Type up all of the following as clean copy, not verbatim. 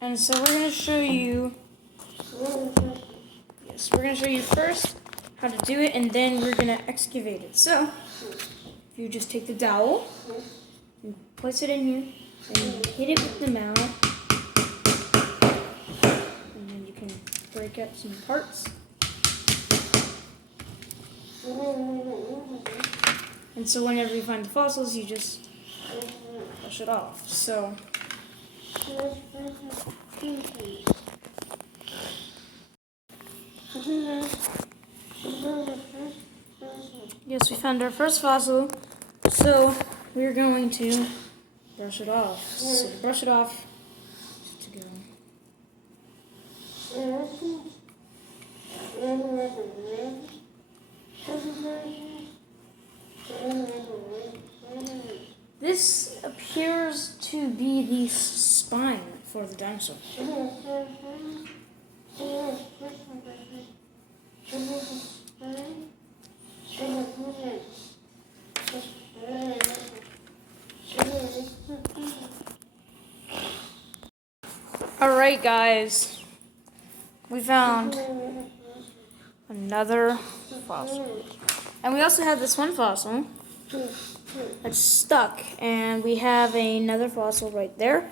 And so we're going to show you, we're going to show you first how to do it, and then we're going to excavate it. So, you just take the dowel, and place it in here, and you hit it with the mallet, and then you can break up some parts. And so whenever you find the fossils, you just brush it off. So, yes, we found our first fossil, so we're going to brush it off. So to brush it off, just to go. This appears to be the spine for the dinosaur. Alright guys, we found another fossil. And we also have this one fossil that's stuck, and we have another fossil right there.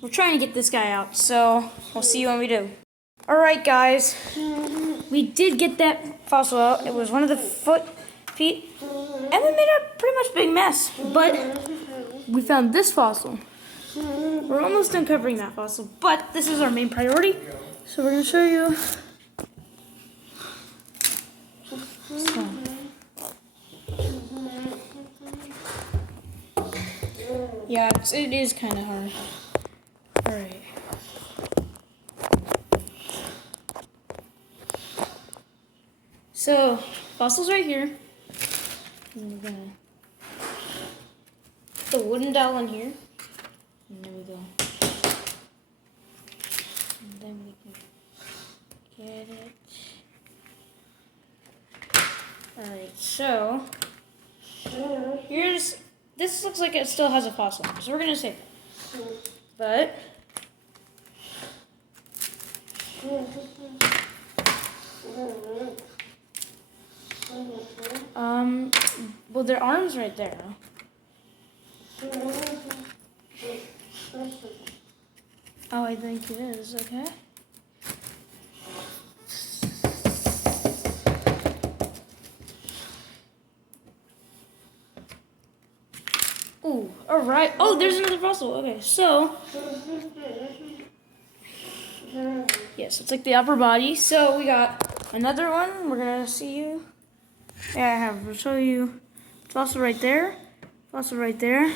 We're trying to get this guy out, so we'll see you when we do. Alright guys, we did get that fossil out. It was one of the feet, and we made a pretty much big mess, but we found this fossil. We're almost done covering that fossil, but this is our main priority, so we're going to show you. So. Yeah, it is kind of hard. Alright. So, fossils right here. And we're gonna put the wooden dowel in here. And there we go. And then we can get it. Alright, so this looks like it still has a fossil, so we're gonna save it. But well, their arms right there. Oh, I think it is, okay. Ooh, alright. Oh, there's another fossil. Okay, so yes, it's like the upper body. So we got another one. We're gonna see you. Yeah, we'll show you. Fossil right there. Fossil right there.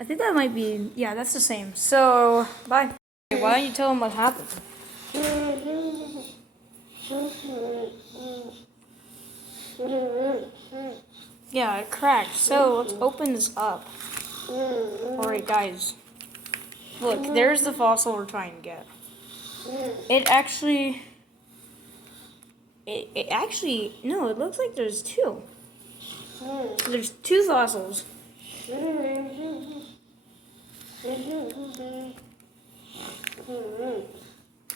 I think that might be, yeah, that's the same. So, bye. Why don't you tell them what happened? Yeah, it cracked. So, let's open this up. Alright, guys. Look, there's the fossil we're trying to get. It actually, no, it looks like there's two. So there's two fossils.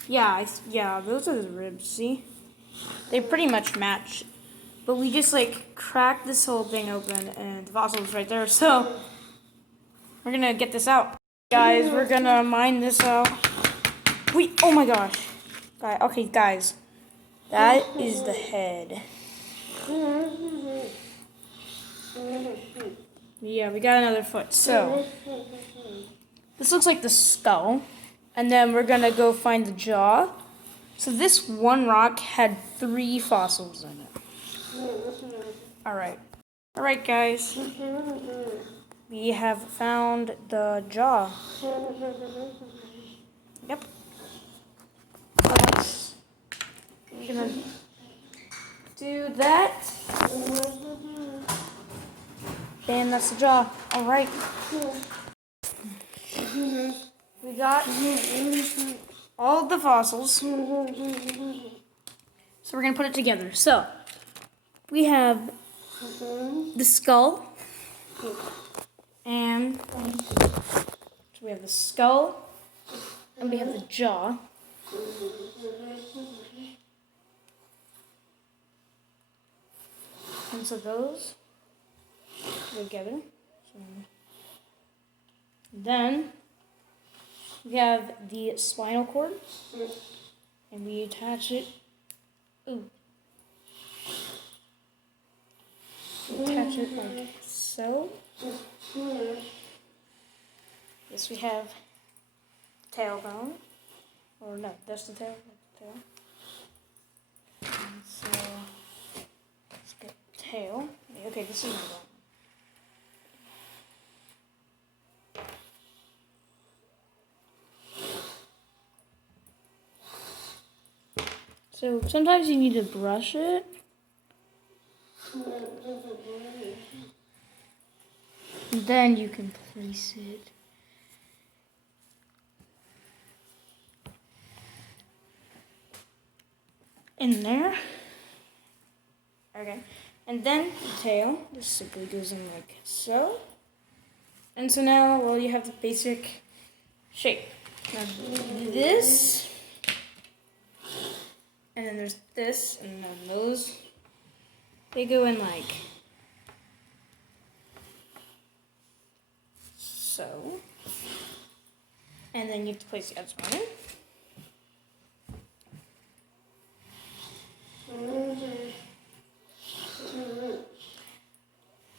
Yeah, those are the ribs, see? They pretty much match. But we just, like, cracked this whole thing open, and the fossil's right there, so we're gonna get this out. Guys, we're gonna mine this out. Wait, oh my gosh. Okay, guys. That is the head. Yeah, we got another foot. So, this looks like the skull. And then we're gonna go find the jaw. So this one rock had 3 fossils in it. Alright guys. We have found the jaw. Yep. We're gonna do that. And that's the jaw. Alright. We we got all of the fossils. So we're going to put it together. So we have the skull. And so we have the skull. And we have the jaw. And so those together. So then we have the spinal cord, and we attach it. Ooh. Attach it like so. Yes, we have tailbone. Or no, that's the tail. And so let's get tail. Okay, this is my bone. So sometimes you need to brush it. And then you can place it. In there. Okay. And then the tail just simply goes in like so. And so now, well, you have the basic shape. Now this. And then there's this, and then those, they go in like so. And then you have to place the other one in.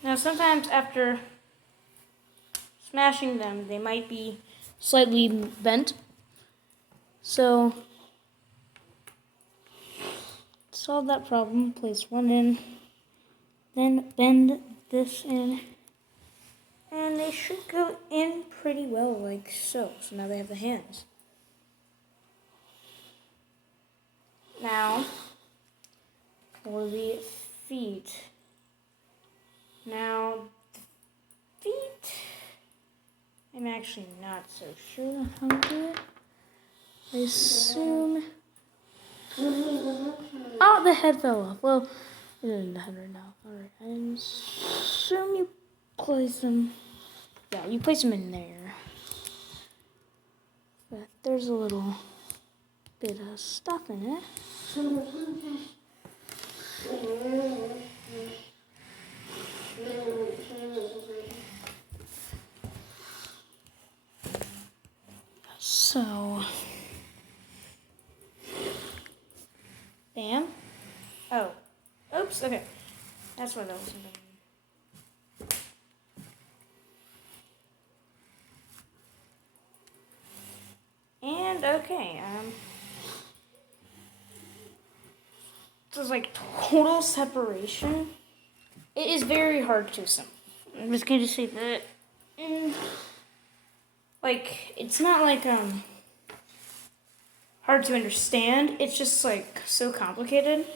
Now sometimes after smashing them, they might be slightly bent. So solve that problem, place one in, then bend this in, and they should go in pretty well like so. So now they have the hands. Now, for the feet. Now, the feet, I'm actually not so sure how to do it. I assume... Oh, the head fell off. Well, it isn't the head right now. Alright, I assume you place them... Yeah, you place them in there. But there's a little bit of stuff in it. So, bam. Oh, oops. Okay, that's why that wasn't done. And okay, there's like total separation. It is very hard to assemble. I'm just going to say that. Like, it's not like hard to understand. It's just like so complicated.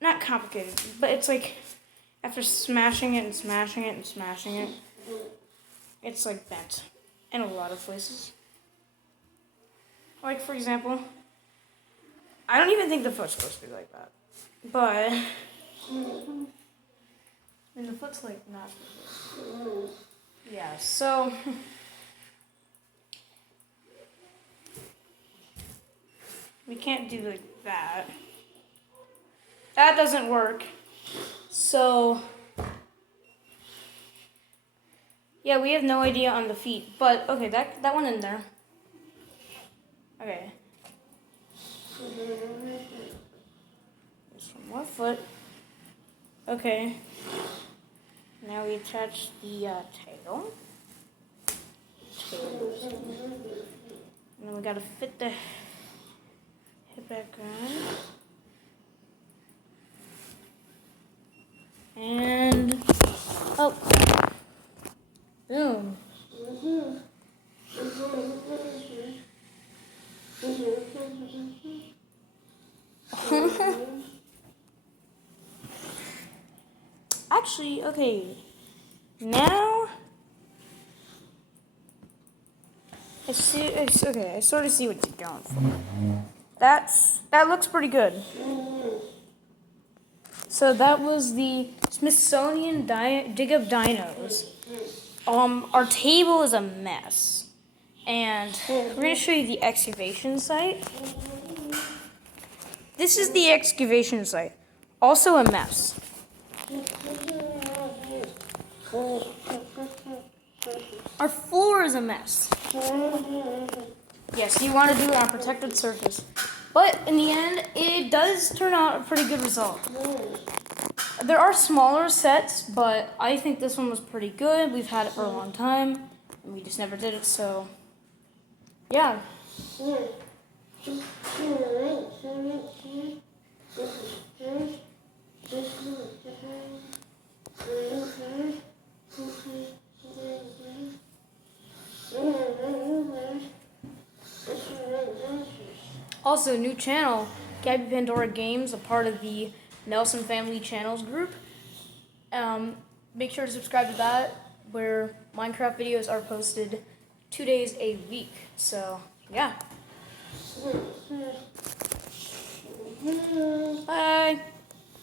Not complicated, but it's like after smashing it and smashing it and smashing it, it's like bent in a lot of places. Like, for example, I don't even think the foot's supposed to be like that. But, I mean, the foot's like not supposed to be. Yeah, so, we can't do like that. That doesn't work. So, yeah, we have no idea on the feet. But, okay, that one in there. Okay. There's one more foot. Okay. Now we attach the tail. And then we gotta fit the hip back on. And oh, boom. Actually, okay. Now Okay, I sort of see what you're going for. That looks pretty good. So that was the Smithsonian dig of dinos. Our table is a mess, and we're gonna show you the excavation site. This is the excavation site, also a mess. Our floor is a mess. Yes, you want to do it on protected surface. But in the end, it does turn out a pretty good result. There are smaller sets, but I think this one was pretty good. We've had it for a long time, and we just never did it, so yeah. Also, new channel, Gabby Pandora Games, a part of the Nelson Family Channels group. Make sure to subscribe to that, where Minecraft videos are posted 2 days a week. So, yeah. Bye.